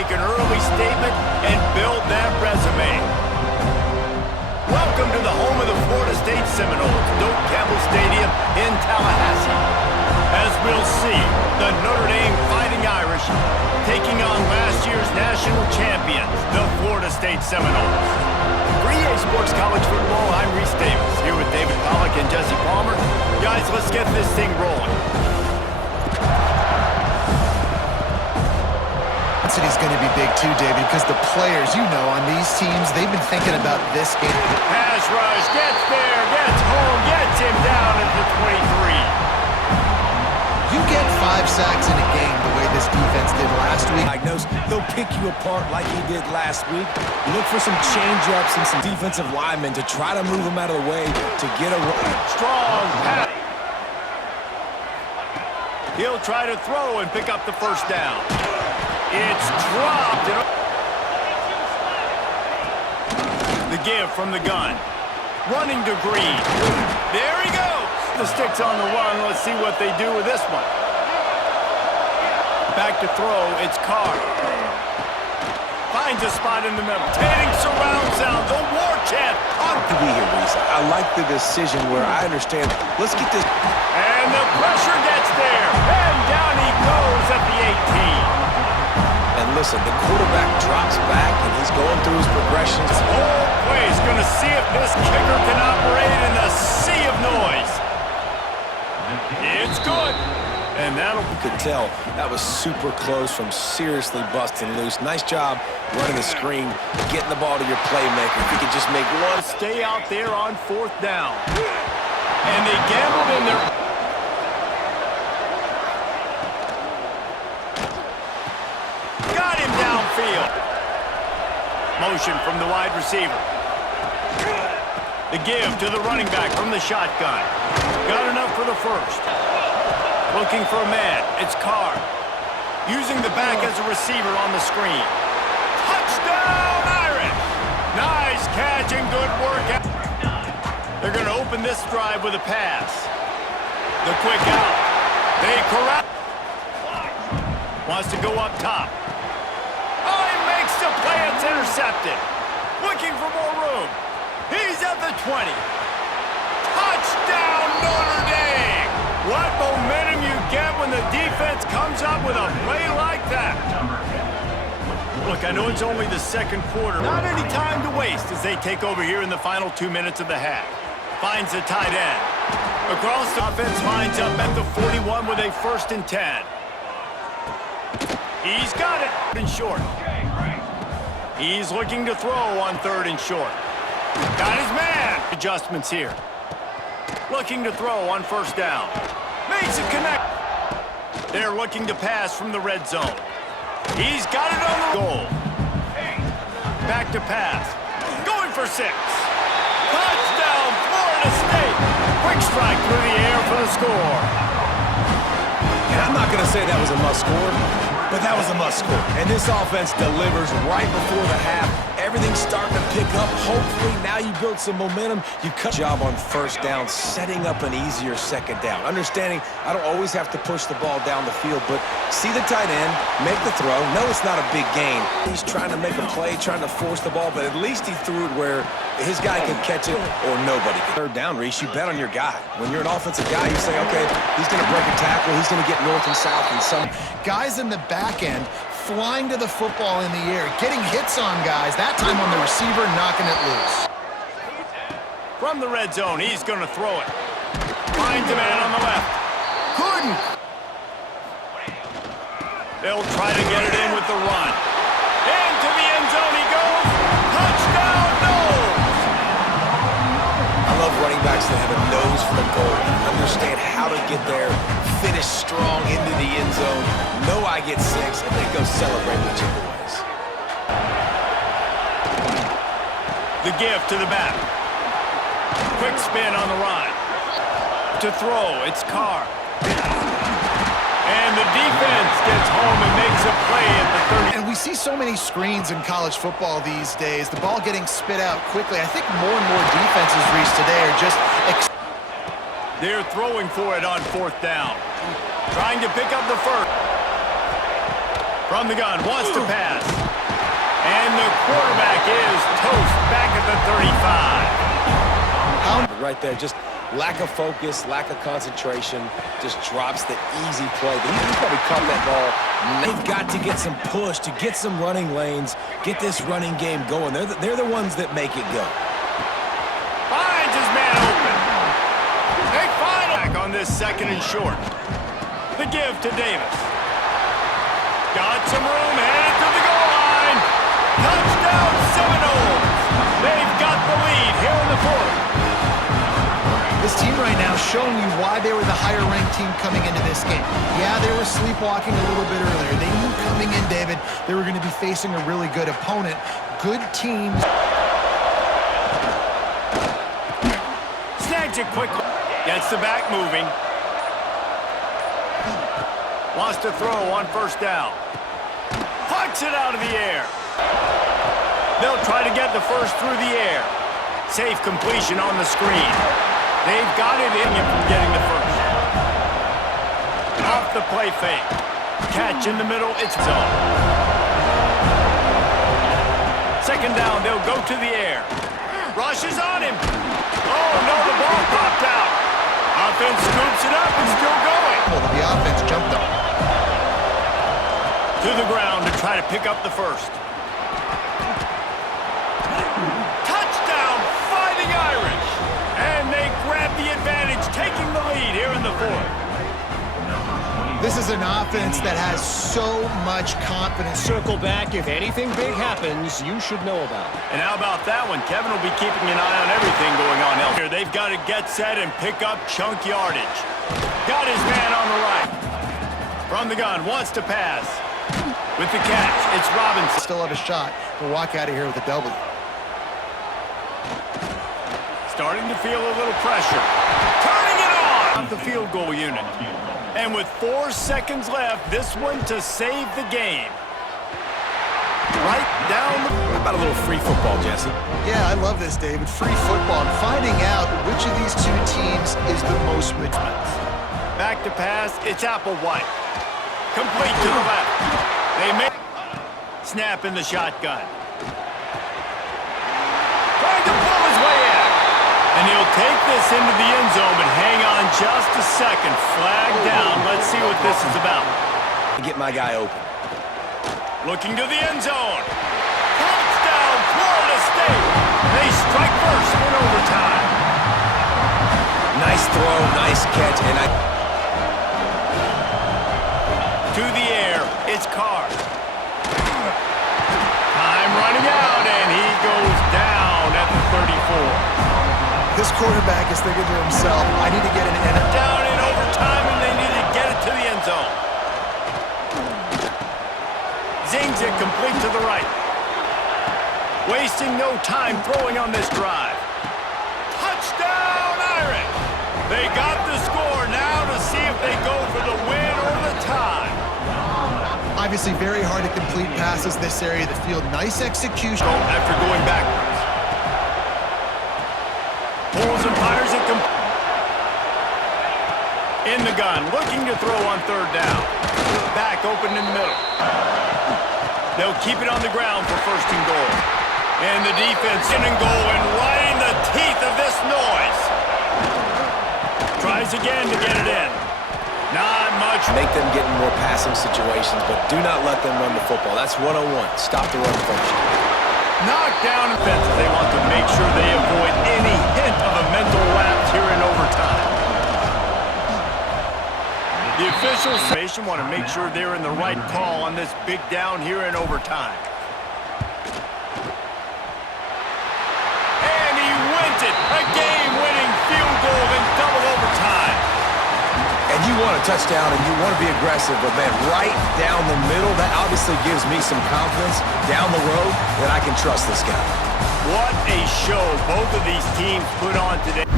make an early statement and build that resume. Welcome to the home of the Florida State Seminoles, Doak Campbell Stadium in Tallahassee. As we'll see, the Notre Dame Fighting Irish taking on last year's national champions, the Florida State Seminoles. For EA Sports College Football, I'm Reese Davis, here with David Pollack and Jesse Palmer. Guys, let's get this thing rolling. Is going to be big too, David, because the players, on these teams, they've been thinking about this game. Pass rush, gets there, gets home, gets him down at the 23. You get 5 sacks in a game the way this defense did last week. They'll pick you apart like he did last week. Look for some change-ups and some defensive linemen to try to move him out of the way to get a strong pass. He'll try to throw and pick up the first down. It's dropped. The give from the gun. Running to Green. There he goes. The sticks on the run. Let's see what they do with this one. Back to throw. It's Carr. Finds a spot in the middle. Tanning surround sound. The war chant on to be here, Reese. I like the decision where I understand. Let's get this. And the pressure gets there. And down he goes at the 18. And listen, the quarterback drops back, and he's going through his progressions. This whole play is going to see if this kicker can operate in the sea of noise. It's good. And that'll... You could tell that was super close from seriously busting loose. Nice job running the screen, getting the ball to your playmaker. If you could just make one. Stay out there on 4th down. And they gambled in there. Field. Motion from the wide receiver. The give to the running back from the shotgun. Got enough for the first. Looking for a man. It's Carr. Using the back as a receiver on the screen. Touchdown Irish! Nice catch and good work. They're going to open this drive with a pass. The quick out. They corral. Wants to go up top. The play, it's intercepted. Looking for more room. He's at the 20. Touchdown, Notre Dame! What momentum you get when the defense comes up with a play like that. Look, I know it's only the second quarter. Not any time to waste as they take over here in the final 2 minutes of the half. Finds the tight end. Across the offense lines up at the 41 with a 1st and 10. He's got it in short. He's looking to throw on 3rd and short. Got his man. Adjustments here. Looking to throw on 1st down. Makes it connect. They're looking to pass from the red zone. He's got it on the goal. Back to pass. Going for 6. Touchdown, Florida State. Quick strike through the air for the score. And I'm not going to say that was a must score, but that was a must score. And this offense delivers right before the half. Everything's starting to pick up. Hopefully now you build some momentum. You cut job on 1st down, setting up an easier 2nd down. Understanding I don't always have to push the ball down the field, but see the tight end, make the throw. No, it's not a big gain. He's trying to make a play, trying to force the ball, but at least he threw it where his guy could catch it or nobody could. 3rd down, Reese, you bet on your guy. When you're an offensive guy, you say, okay, he's going to break a tackle. He's going to get north and south and some. Guys in the back end flying to the football in the air, getting hits on guys, that time on the receiver, knocking it loose. From the red zone, he's going to throw it. Finds a man on the left. Couldn't. They'll try to get it in with the run. Into the end zone he goes. Touchdown, nose! I love running backs that have a nose for the goal. Understand how to get there, finish strong into the end zone, know I get 6, and then go celebrate with your boys. The give to the back. Quick spin on the run. To throw, it's Carr. And the defense gets home and makes a play at the 30. And we see so many screens in college football these days, the ball getting spit out quickly. I think more and more defenses, Reese, today are just... They're throwing for it on 4th down. Trying to pick up the 1st. From the gun, wants to pass. And the quarterback is toast back at the 35. Right there, just lack of focus, lack of concentration, just drops the easy play. He probably caught that ball. They've got to get some push to get some running lanes, get this running game going. They're the ones that make it go. Finds his man open. They find back on this second and short. The give to Davis. Got some room, headed to the goal line. Touchdown Seminoles. They've got the lead here in the fourth. This team right now showing you why they were the higher-ranked team coming into this game. Yeah, they were sleepwalking a little bit earlier. They knew coming in, David, they were going to be facing a really good opponent. Good teams. Snags it quickly. Gets the back moving. Wants to throw on first down. Pucks it out of the air. They'll try to get the first through the air. Safe completion on the screen. They've got it in him from getting the first. Off the play fake. Catch in the middle, it's zone. Second down, they'll go to the air. Rush is on him. Oh, no, the ball popped out. Offense scoops it up and still going. Well, the offense jumped on. To the ground to try to pick up the first. Touchdown, Fighting Irish. And they grab the advantage, taking the lead here in the fourth. This is an offense that has so much confidence. Circle back. If anything big happens, you should know about it. And how about that one? Kevin will be keeping an eye on everything going on elsewhere. They've got to get set and pick up chunk yardage. Got his man on the right. From the gun, wants to pass. With the catch, it's Robinson. Still have a shot to walk out of here with a W. Starting to feel a little pressure. Turning it on! The field goal unit. And with 4 seconds left, this one to save the game. Right down the... How about a little free football, Jesse? Yeah, I love this, David. Free football. And finding out which of these two teams is the most mature. Back to pass, it's Applewhite. Complete to the left. They make... Snap in the shotgun. Trying to pull his way in. And he'll take this into the end zone, but hang on just a second. Flag down. Let's see what this is about. Get my guy open. Looking to the end zone. Touchdown, Florida State. They strike first in overtime. Nice throw, nice catch, and To the air, it's Carr. Time running out, and he goes down at the 34. This quarterback is thinking to himself, I need to get an end. Down in overtime, and they need to get it to the end zone. Zings it complete to the right. Wasting no time throwing on this drive. Touchdown, Irish! They got the score now to see if they go for the win or the tie. Obviously very hard to complete passes this area of the field. Nice execution. After going backwards. Pulls and fires it. In the gun, looking to throw on third down. Back open in the middle. They'll keep it on the ground for first and goal. And the defense in and goal and right in the teeth of this noise. Tries again to get it in. Not much. make them get in more passing situations, but do not let them run the football. That's 101. Stop the run first. Knockdown defenses. They want to make sure they avoid any hint of a mental lapse here in overtime. The officials want to make sure they're in the right call on this big down here in overtime. And he wins it. A game-winning field goal in double overtime. And you want a touchdown and you want to be aggressive, but man, right down the middle, that obviously gives me some confidence down the road that I can trust this guy. What a show both of these teams put on today.